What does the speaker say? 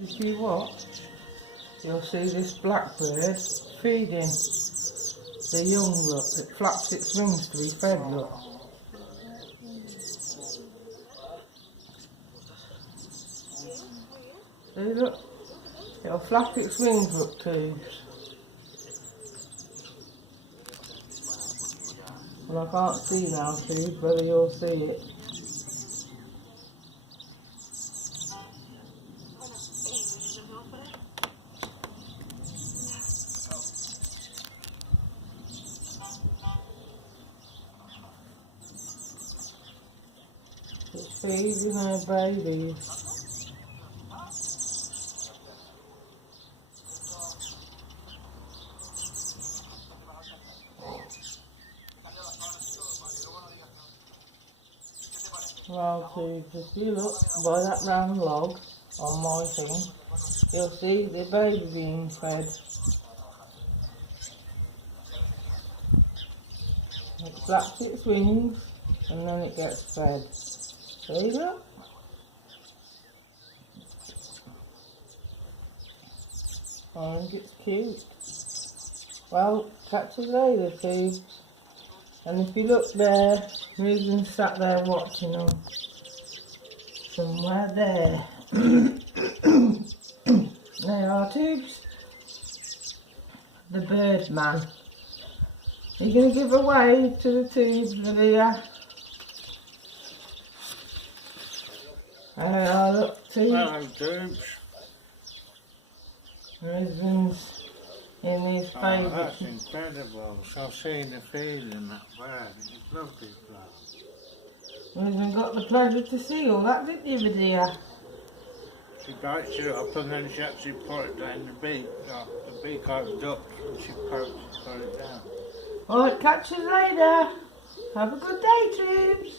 You see what? You'll see this blackbird feeding the young, look. It flaps its wings to be fed, look. See, look. It'll flap its wings, look, Tubes. Well, I can't see now, Tubes, whether you'll see it. It's feeding her babies. Well, Tubes, if you look by that round log on my thing, you'll see the baby being fed. It flaps its wings and then it gets fed. See that? I think it's cute. Well, catch you later, Tubes. And if you look there, Ruben's sat there watching them. Somewhere there. There are, Tubes. The bird man. Are you going to give a wave to the Tubes, Lydia? There are, look, Tubes. Hello, Tubes. Ruben's in his favourite. Oh, that's incredible. So seeing the feeling that bird, it's lovely flower. Ruben got the pleasure to see all that, didn't you, Lydia? She bites it up and then she actually put it down the beak. The beak opens up and she pokes it down. Alright, catch you later. Have a good day, Tubes.